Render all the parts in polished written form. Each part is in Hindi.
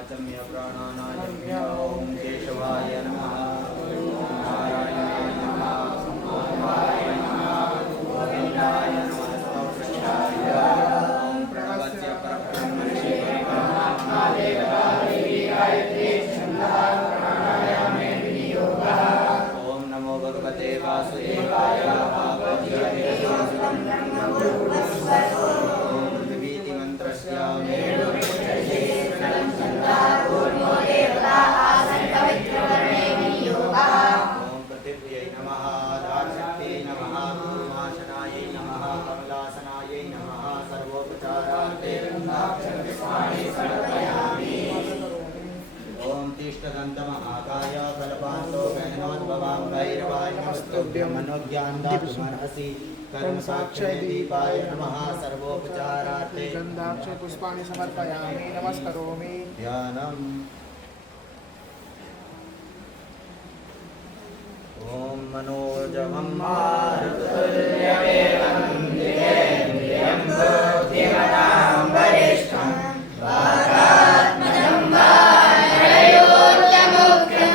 वाचम्य प्राणानायम्य ओम केशवाय नमः नारायणाय नमः ओमाय नमः गोविन्दाय नमः स्तोत्रशाय ओम प्रणवस्य परब्रह्मणे महादेवाय गायत्री छन्दः प्राणायामे विनियोगः ओम नमो भगवते वासुदेवाय महाकाय फलपान्तो गणोद्भवां भैरवाय नमस्तुभ्यं मनोज्ञानदातुमर्हसि कर्मसाक्षय दीपाय नमः सर्वोपचारार्थे गन्धाक्षय पुष्पाणि समर्पयामि नमस्करोमि ध्यानम् ॐ मनोजवं मारुतुल्यवेगं जितेन्द्रियं बुद्धिमतां वरिष्ठं वातात्मजं वानरयोर्तमुख्यं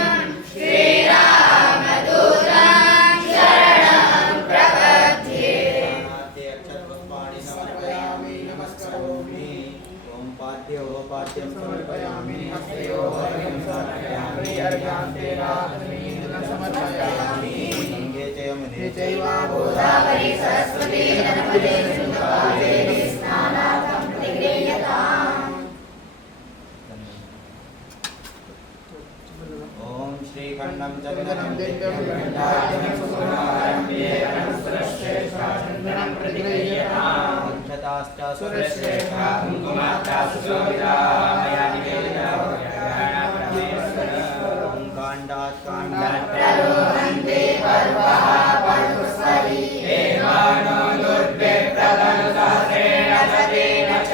श्रीरामदूतं शरणं प्रपद्ये अक्षरपुष्पाणि समर्पयामि नमस्करोमि ॐ पाद्योपाद्यं समर्पयामि हस्तयोर्घ्यं समर्पयामि अर्घ्यान्तेनाग्निं समर्पयामि गंगे च यमुने चैव गोदावरी सरस्वती नर्मदे सिन्धु स्नानार्थं प्रतिगृह्यताम् ओम श्रीखण्डं चन्दनं दिव्यं गण्डाढ्यं सुकुमारं चन्दनं प्रतिगृह्यताम् अक्षताश्च सुरश्रेष्ठा कुङ्कुमाश्च सुशोभिता मया निवेदिता प्ररोहन्ते पर्वः पर्वस्वरी देवानो दुर्भिप्रदनुसहस्रेण शतेन च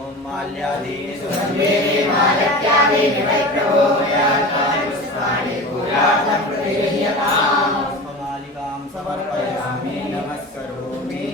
ॐ माल्यादीनि सुगन्धेनि मालत्यादीनि वै प्रभो मया तानि पुष्पाणि पूजार्थं प्रतिगृह्यताम् पुष्पमालिकां समर्पयामि नमस्करोमि